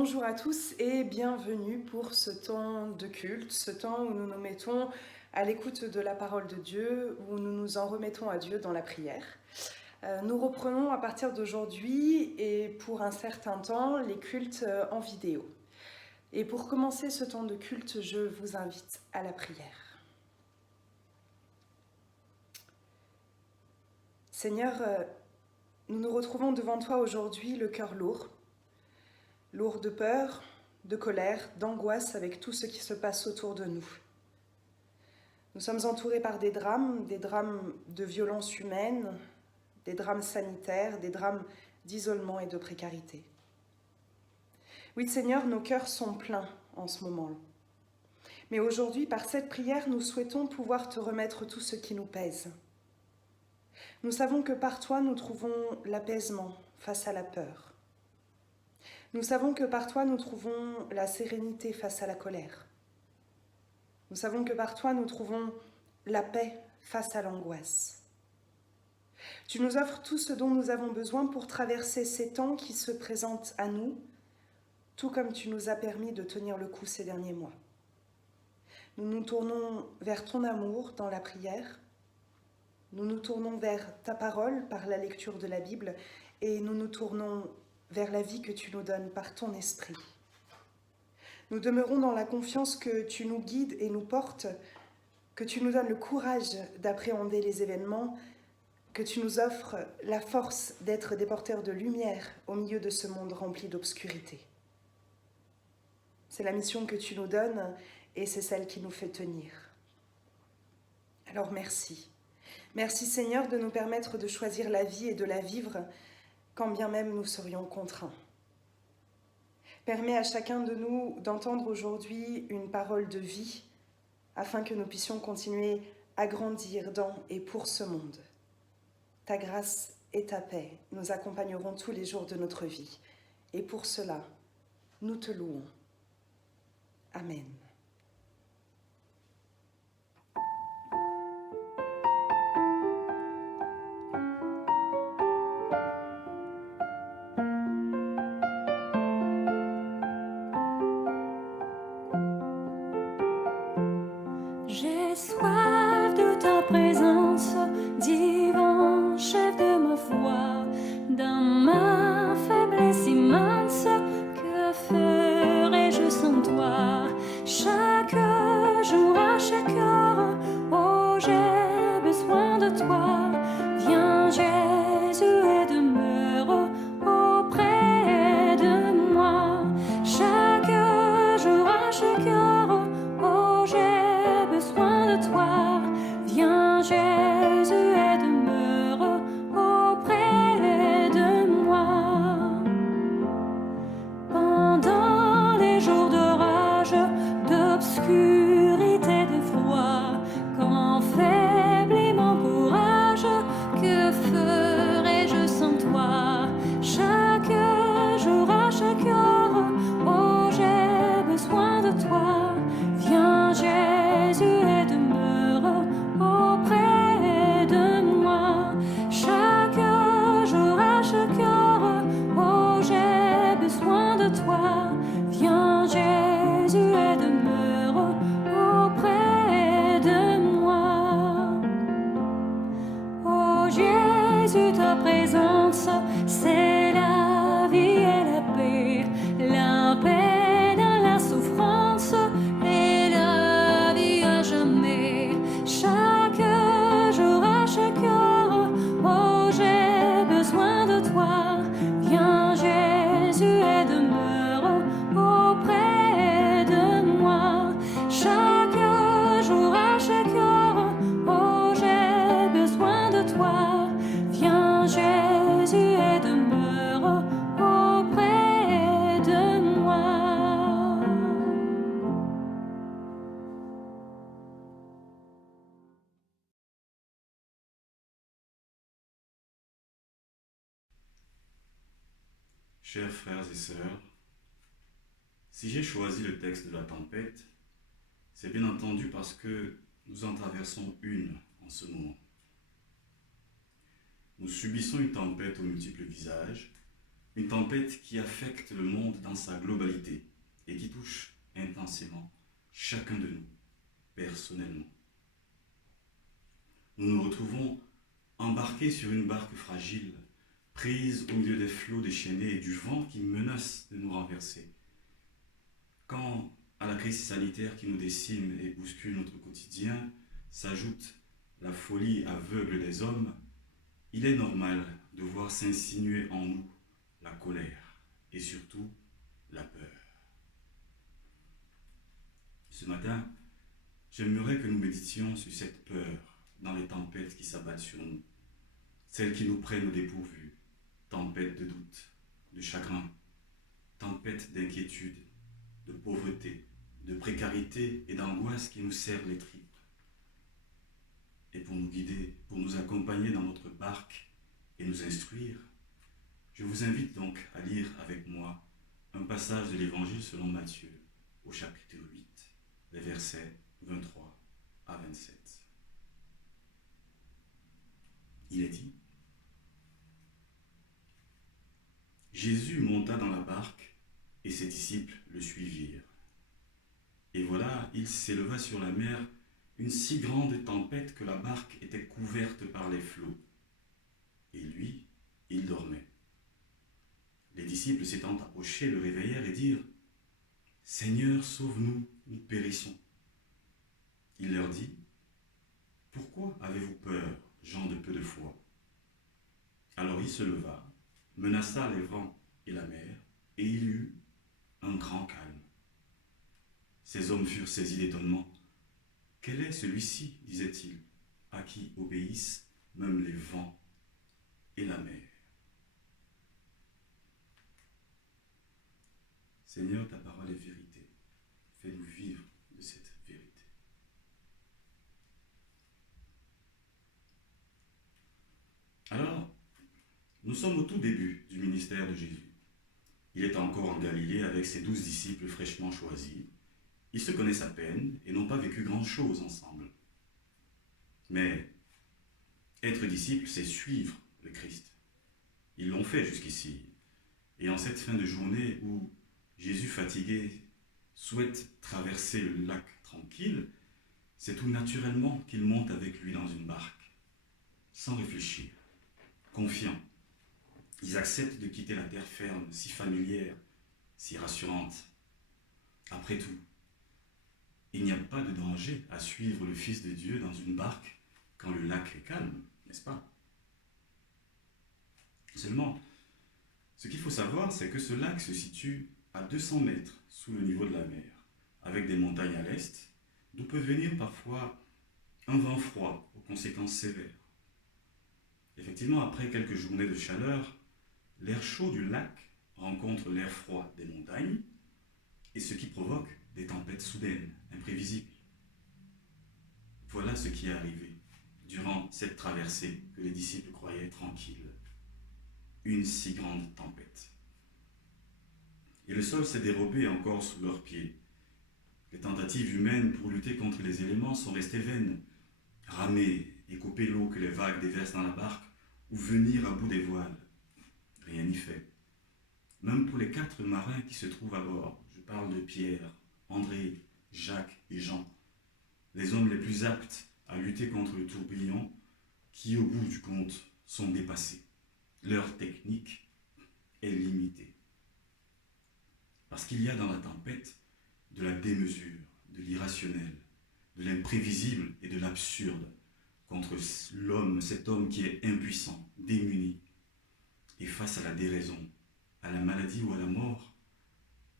bonjour à tous et bienvenue pour ce temps de culte, ce temps où nous nous mettons à l'écoute de la parole de Dieu, où nous nous en remettons à Dieu dans la prière. Nous reprenons à partir d'aujourd'hui et pour un certain temps les cultes en vidéo. Et pour commencer ce temps de culte, je vous invite à la prière. Seigneur, nous nous retrouvons devant toi aujourd'hui le cœur lourd de peur, de colère, d'angoisse avec tout ce qui se passe autour de nous. Nous sommes entourés par des drames de violence humaine, des drames sanitaires, des drames d'isolement et de précarité. Oui, Seigneur, nos cœurs sont pleins en ce moment. Mais aujourd'hui, par cette prière, nous souhaitons pouvoir te remettre tout ce qui nous pèse. Nous savons que par toi, nous trouvons l'apaisement face à la peur. Nous savons que par toi, nous trouvons la sérénité face à la colère. Nous savons que par toi, nous trouvons la paix face à l'angoisse. Tu nous offres tout ce dont nous avons besoin pour traverser ces temps qui se présentent à nous, tout comme tu nous as permis de tenir le coup ces derniers mois. Nous nous tournons vers ton amour dans la prière, nous nous tournons vers ta parole par la lecture de la Bible et nous nous tournons vers la vie que tu nous donnes par ton esprit. Nous demeurons dans la confiance que tu nous guides et nous portes, que tu nous donnes le courage d'appréhender les événements, que tu nous offres la force d'être des porteurs de lumière au milieu de ce monde rempli d'obscurité. C'est la mission que tu nous donnes et c'est celle qui nous fait tenir. Alors merci. Merci Seigneur de nous permettre de choisir la vie et de la vivre quand bien même nous serions contraints. Permets à chacun de nous d'entendre aujourd'hui une parole de vie afin que nous puissions continuer à grandir dans et pour ce monde. Ta grâce et ta paix nous accompagneront tous les jours de notre vie et pour cela, nous te louons. Amen. J'ai soif de ta présence, divin chef de ma foi, dans ma faiblesse immense, que ferais-je sans toi? Chaque jour, à chaque heure, oh j'ai besoin de toi. Viens Jésus et demeure auprès de moi. Chaque jour, à chaque heure, oh j'ai besoin de toi. Viens Jésus et demeure auprès de moi. Pendant les jours d'orage, d'obscurité, de froid, quand faiblit mon courage, que ferais-je sans toi? Chaque jour, à chaque heure, oh j'ai besoin de toi. Viens Jésus et demeure auprès de moi. Chaque jour, à chaque heure, oh j'ai besoin de toi. Viens Jésus et demeure auprès de moi. Oh Jésus, ta présence, c'est la vie et la paix dans la souffrance et la vie à jamais. Chaque jour, à chaque heure, oh j'ai besoin de toi. Viens Jésus et demeure auprès de moi. Chaque jour, à chaque heure, oh j'ai besoin de toi. Viens Jésus et demeure auprès de moi. Chers frères et sœurs, si j'ai choisi le texte de la tempête, c'est bien entendu parce que nous en traversons une en ce moment. Nous subissons une tempête aux multiples visages, Une tempête qui affecte le monde dans sa globalité et qui touche intensément chacun de nous, personnellement. Nous nous retrouvons embarqués sur une barque fragile, prise au milieu des flots déchaînés et du vent qui menace de nous renverser. Quand à la crise sanitaire qui nous décime et bouscule notre quotidien s'ajoute la folie aveugle des hommes, il est normal de voir s'insinuer en nous la colère et surtout la peur. Ce matin, j'aimerais que nous méditions sur cette peur dans les tempêtes qui s'abattent sur nous, celles qui nous prennent au dépourvu, tempêtes de doute, de chagrin, tempêtes d'inquiétude, de pauvreté, de précarité et d'angoisse qui nous serrent les tripes. Et pour nous guider, pour nous accompagner dans notre barque et nous instruire, je vous invite donc à lire avec moi un passage de l'Évangile selon Matthieu, au chapitre 8, les versets 23 à 27. Il est dit: Jésus monta dans la barque et ses disciples le suivirent. Et voilà, il s'éleva sur la mer une si grande tempête que la barque était couverte par les flots. Et lui, il dormait. Les disciples s'étant approchés le réveillèrent et dirent: Seigneur, sauve-nous, nous périssons. Il leur dit: Pourquoi avez-vous peur, gens de peu de foi? Alors il se leva, menaça les vents et la mer, et il eut un grand calme. Ces hommes furent saisis d'étonnement. Quel est celui-ci, disaient-ils, à qui obéissent même les vents et la mer? Seigneur, ta parole est vérité. Fais-nous vivre de cette vérité. Alors, nous sommes au tout début du ministère de Jésus. Il est encore en Galilée avec ses 12 disciples fraîchement choisis. Ils se connaissent à peine et n'ont pas vécu grand-chose ensemble. Mais être disciple, c'est suivre le Christ. Ils l'ont fait jusqu'ici. Et en cette fin de journée où Jésus, fatigué, souhaite traverser le lac tranquille, c'est tout naturellement qu'il monte avec lui dans une barque, sans réfléchir, confiant. Ils acceptent de quitter la terre ferme, si familière, si rassurante. Après tout, il n'y a pas de danger à suivre le Fils de Dieu dans une barque quand le lac est calme, n'est-ce pas? Seulement, ce qu'il faut savoir, c'est que ce lac se situe à 200 mètres sous le niveau de la mer, avec des montagnes à l'est, d'où peut venir parfois un vent froid aux conséquences sévères. Effectivement, après quelques journées de chaleur, l'air chaud du lac rencontre l'air froid des montagnes, et ce qui provoque des tempêtes soudaines, imprévisibles. Voilà ce qui est arrivé durant cette traversée que les disciples croyaient tranquille. Une si grande tempête. Et le sol s'est dérobé encore sous leurs pieds. Les tentatives humaines pour lutter contre les éléments sont restées vaines. Ramer et couper l'eau que les vagues déversent dans la barque ou venir à bout des voiles. Rien n'y fait. Même pour les 4 marins qui se trouvent à bord, je parle de Pierre, André, Jacques et Jean, les hommes les plus aptes à lutter contre le tourbillon, qui au bout du compte sont dépassés. Leur technique est limitée. Parce qu'il y a dans la tempête de la démesure, de l'irrationnel, de l'imprévisible et de l'absurde contre l'homme, cet homme qui est impuissant, démuni. Et face à la déraison, à la maladie ou à la mort,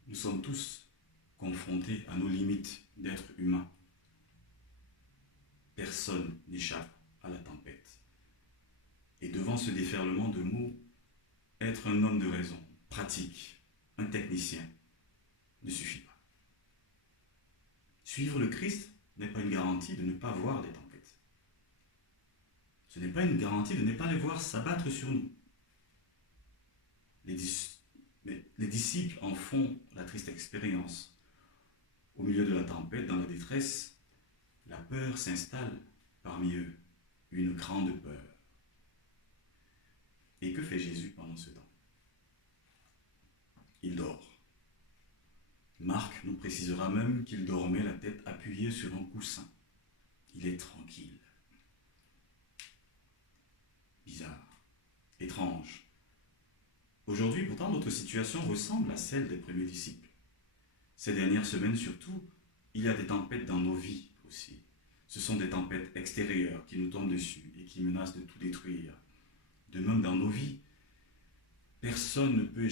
nous sommes tous confrontés à nos limites d'être humains. Personne n'échappe à la tempête. Et devant ce déferlement de mots, être un homme de raison, pratique, un technicien, ne suffit pas. Suivre le Christ n'est pas une garantie de ne pas voir des tempêtes. Ce n'est pas une garantie de ne pas les voir s'abattre sur nous. Les disciples en font la triste expérience. Au milieu de la tempête, dans la détresse, la peur s'installe parmi eux, une grande peur. Et que fait Jésus pendant ce temps? il dort. Marc nous précisera même qu'il dormait la tête appuyée sur un coussin. Il est tranquille. Bizarre, étrange. Aujourd'hui, pourtant, notre situation ressemble à celle des premiers disciples. Ces dernières semaines surtout, il y a des tempêtes dans nos vies aussi. Ce sont des tempêtes extérieures qui nous tombent dessus et qui menacent de tout détruire. De même, dans nos vies, personne ne peut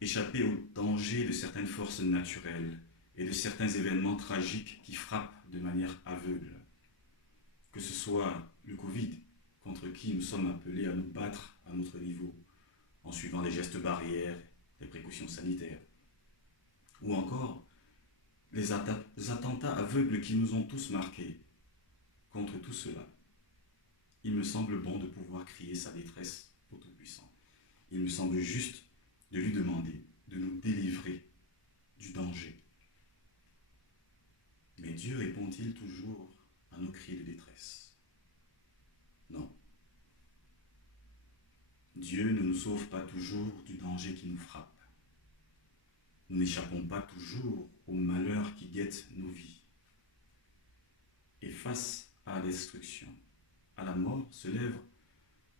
échapper au danger de certaines forces naturelles et de certains événements tragiques qui frappent de manière aveugle. Que ce soit le Covid, contre qui nous sommes appelés à nous battre à notre niveau, en suivant les gestes barrières, les précautions sanitaires, ou encore les attentats aveugles qui nous ont tous marqués. Contre tout cela, il me semble bon de pouvoir crier sa détresse au Tout-Puissant. Il me semble juste de lui demander de nous délivrer du danger. Mais Dieu répond-il toujours à nos cris de détresse? Non. Dieu ne nous sauve pas toujours du danger qui nous frappe. Nous n'échappons pas toujours aux malheurs qui guettent nos vies. Et face à la destruction, à la mort, se lève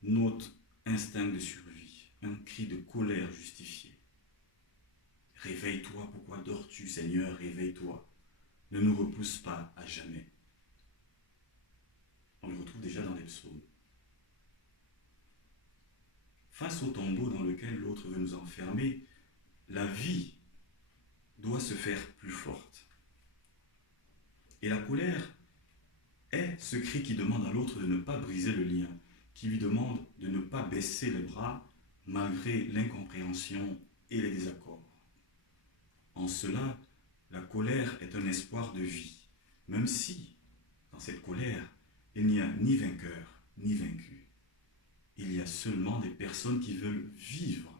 notre instinct de survie, un cri de colère justifié. Réveille-toi, pourquoi dors-tu, Seigneur, réveille-toi. Ne nous repousse pas à jamais. On le retrouve déjà dans les psaumes. Face au tombeau dans lequel l'autre veut nous enfermer, la vie doit se faire plus forte. Et la colère est ce cri qui demande à l'autre de ne pas briser le lien, qui lui demande de ne pas baisser les bras malgré l'incompréhension et les désaccords. En cela, la colère est un espoir de vie, même si, dans cette colère, il n'y a ni vainqueur ni vaincu. Il y a seulement des personnes qui veulent vivre.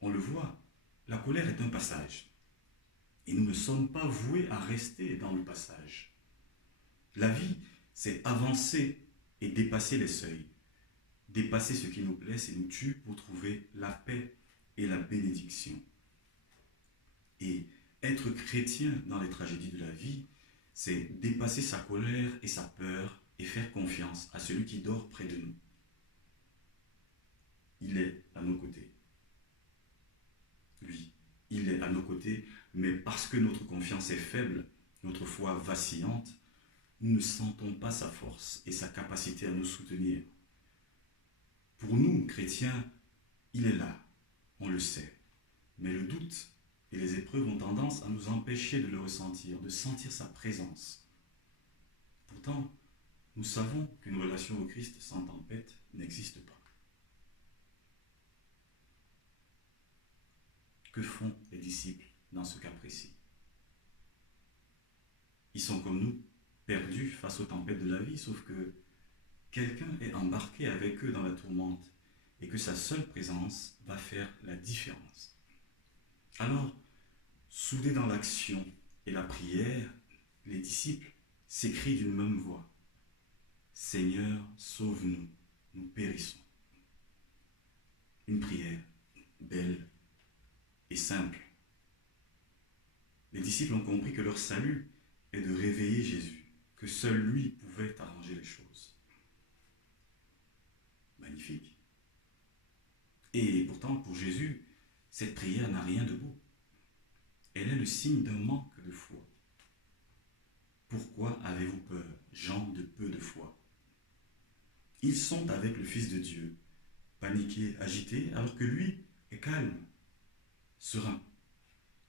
On le voit, la colère est un passage. Et nous ne sommes pas voués à rester dans le passage. La vie, c'est avancer et dépasser les seuils. Dépasser ce qui nous blesse et nous tue pour trouver la paix et la bénédiction. Et être chrétien dans les tragédies de la vie, c'est dépasser sa colère et sa peur et faire confiance à celui qui dort près de nous. Il est à nos côtés. Oui, il est à nos côtés, mais parce que notre confiance est faible, notre foi vacillante, nous ne sentons pas sa force et sa capacité à nous soutenir. Pour nous, chrétiens, il est là, on le sait. Mais le doute et les épreuves ont tendance à nous empêcher de le ressentir, de sentir sa présence. Pourtant, nous savons qu'une relation au Christ sans tempête n'existe pas. Que font les disciples dans ce cas précis? Ils sont comme nous, perdus face aux tempêtes de la vie, sauf que quelqu'un est embarqué avec eux dans la tourmente et que sa seule présence va faire la différence. Alors, soudés dans l'action et la prière, les disciples s'écrient d'une même voix: Seigneur, sauve-nous, nous périssons. Une prière belle et simple. Les disciples ont compris que leur salut est de réveiller Jésus, que seul lui pouvait arranger les choses. Magnifique. Et pourtant, pour Jésus, cette prière n'a rien de beau. Elle est le signe d'un manque de foi. Pourquoi avez-vous peur, gens de peu de foi? Ils sont avec le Fils de Dieu, paniqués, agités, alors que lui est calme, serein,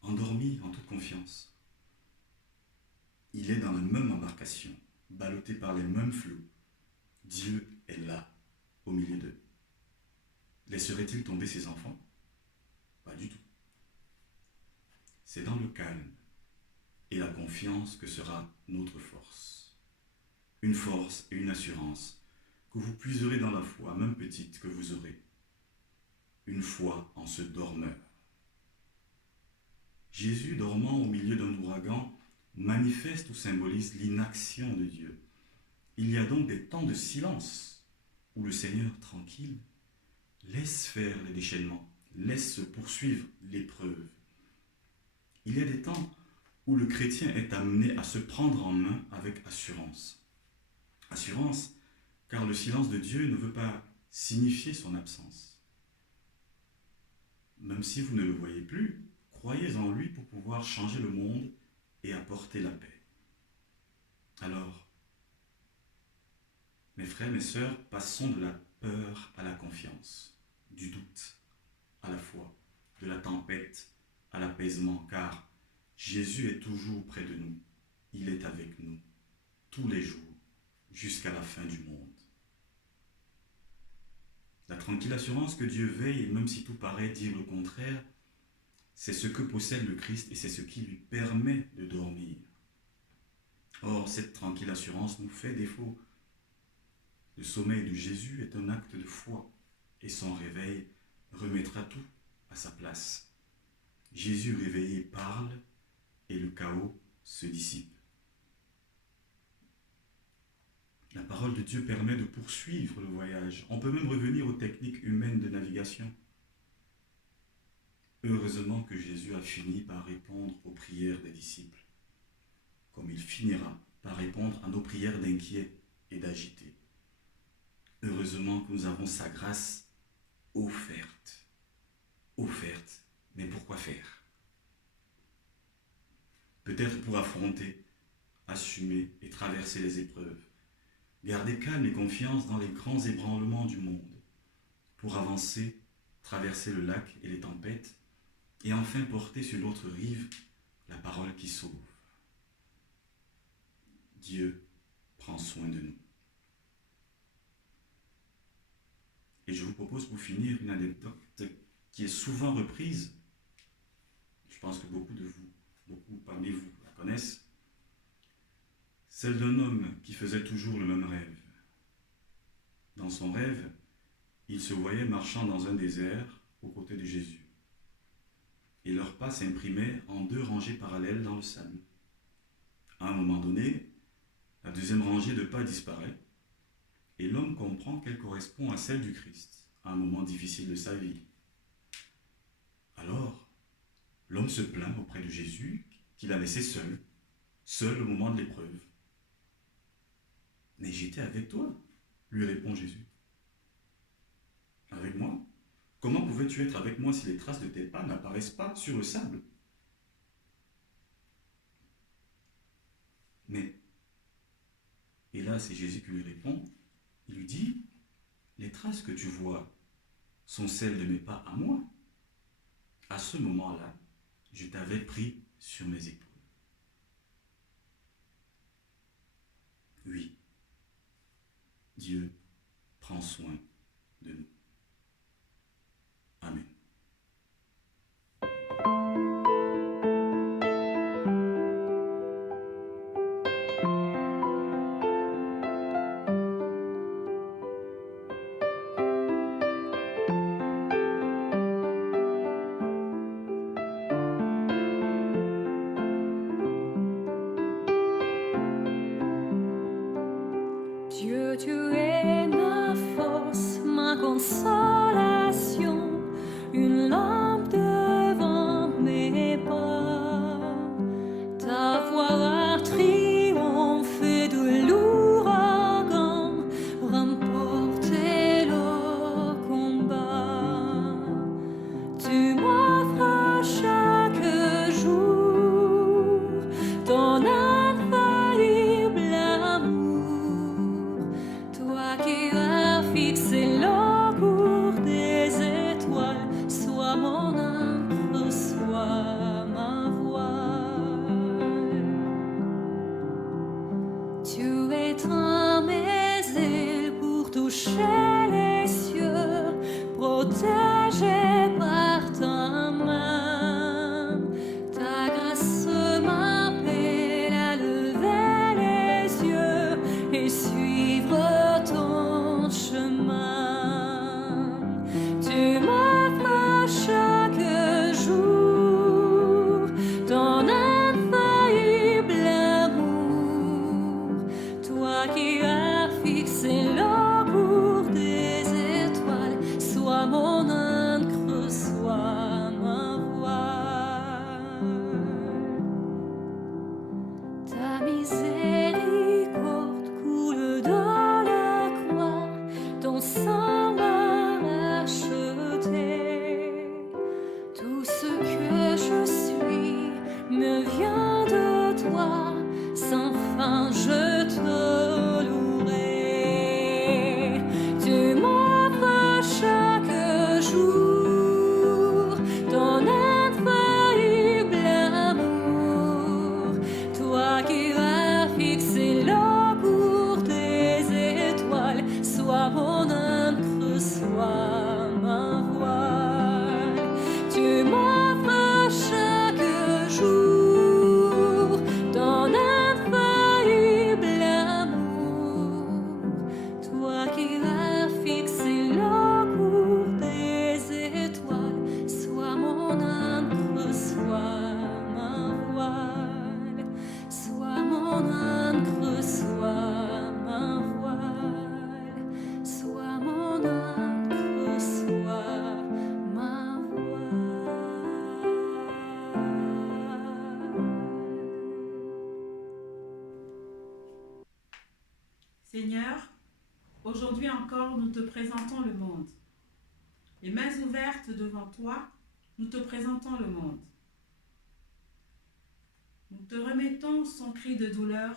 endormi en toute confiance. Il est dans la même embarcation, ballotté par les mêmes flots. Dieu est là, au milieu d'eux. Laisserait-il tomber ses enfants? Pas du tout. C'est dans le calme et la confiance que sera notre force. Une force et une assurance que vous puiserez dans la foi, même petite, que vous aurez. Une foi en ce dormeur. Jésus, dormant au milieu d'un ouragan, manifeste ou symbolise l'inaction de Dieu. Il y a donc des temps de silence où le Seigneur, tranquille, laisse faire les déchaînements, laisse se poursuivre l'épreuve. Il y a des temps où le chrétien est amené à se prendre en main avec assurance. Assurance, car le silence de Dieu ne veut pas signifier son absence. Même si vous ne le voyez plus, croyez en lui pour pouvoir changer le monde et apporter la paix. Alors, mes frères, mes sœurs, passons de la peur à la confiance, du doute à la foi, de la tempête à l'apaisement, car Jésus est toujours près de nous. Il est avec nous, tous les jours, jusqu'à la fin du monde. La tranquille assurance que Dieu veille, même si tout paraît dire le contraire, c'est ce que possède le Christ et c'est ce qui lui permet de dormir. Or, cette tranquille assurance nous fait défaut. Le sommeil de Jésus est un acte de foi et son réveil remettra tout à sa place. Jésus réveillé parle et le chaos se dissipe. La parole de Dieu permet de poursuivre le voyage. On peut même revenir aux techniques humaines de navigation. Heureusement que Jésus a fini par répondre aux prières des disciples, comme il finira par répondre à nos prières d'inquiets et d'agités. Heureusement que nous avons sa grâce offerte. Offerte, mais pourquoi faire? Peut-être pour affronter, assumer et traverser les épreuves. Garder calme et confiance dans les grands ébranlements du monde, pour avancer, traverser le lac et les tempêtes, et enfin porter sur l'autre rive la parole qui sauve. Dieu prend soin de nous. Et je vous propose pour finir une anecdote qui est souvent reprise. Je pense que beaucoup parmi vous la connaissent. Celle d'un homme qui faisait toujours le même rêve. Dans son rêve, il se voyait marchant dans un désert aux côtés de Jésus. Et leurs pas s'imprimaient en 2 rangées parallèles dans le sable. À un moment donné, la deuxième rangée de pas disparaît et l'homme comprend qu'elle correspond à celle du Christ, à un moment difficile de sa vie. Alors, l'homme se plaint auprès de Jésus qu'il a laissé seul au moment de l'épreuve. « Mais j'étais avec toi, » lui répond Jésus. « Avec moi? Comment pouvais-tu être avec moi si les traces de tes pas n'apparaissent pas sur le sable? » Mais, et là c'est Jésus qui lui répond, il lui dit, « Les traces que tu vois sont celles de mes pas à moi. À ce moment-là, je t'avais pris sur mes épaules. » Oui, Dieu prend soin de nous. Amen. Dieu, tu es ma force, ma consolation, une lampe devant mes pas. Ta voix a triomphé de l'ouragan, remporté le combat. Tu m'offres chaque jour ton infaillible amour. Toi qui as fixé le cours des étoiles, sois mon ancre, sois ma voile. Tu étends mes ailes pour toucher les cieux, protégé par ta main. Ta grâce m'appelle à lever les yeux et suivre ton chemin. sois mon ancre, sois ma voile. Tu m'offres chaque jour ton infaillible amour, toi qui as fixé le cours des étoiles, sois mon ancre, sois ma voile, sois mon ancre, sois ma voile, sois mon ancre, sois ma voile. Seigneur, aujourd'hui encore, nous te présentons le monde. Les mains ouvertes devant toi, nous te présentons le monde. Nous te remettons son cri de douleur,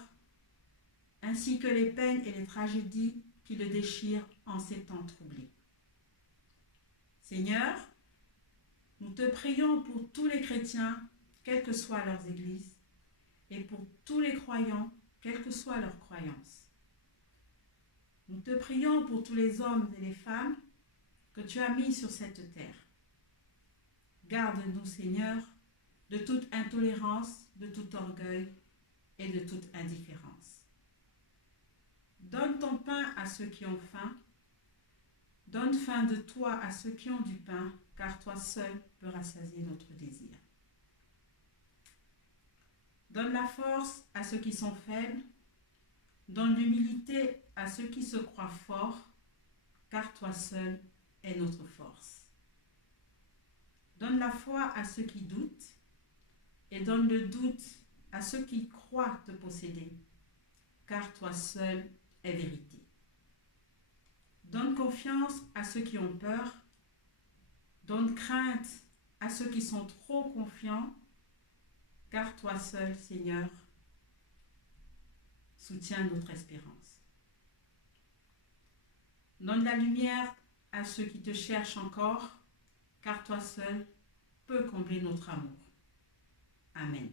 ainsi que les peines et les tragédies qui le déchirent en ces temps troublés. Seigneur, nous te prions pour tous les chrétiens, quelles que soient leurs églises, et pour tous les croyants, quelles que soient leurs croyances. Nous te prions pour tous les hommes et les femmes que tu as mis sur cette terre. Garde-nous, Seigneur, de toute intolérance, de tout orgueil et de toute indifférence. Donne ton pain à ceux qui ont faim. Donne faim de toi à ceux qui ont du pain, car toi seul peux rassasier notre désir. Donne la force à ceux qui sont faibles. Donne l'humilité à ceux qui se croient forts, car toi seul es notre force. Donne la foi à ceux qui doutent, et donne le doute à ceux qui croient te posséder, car toi seul es vérité. Donne confiance à ceux qui ont peur, donne crainte à ceux qui sont trop confiants, car toi seul, Seigneur, soutiens notre espérance. Donne la lumière à ceux qui te cherchent encore, car toi seul peux combler notre amour. Amen.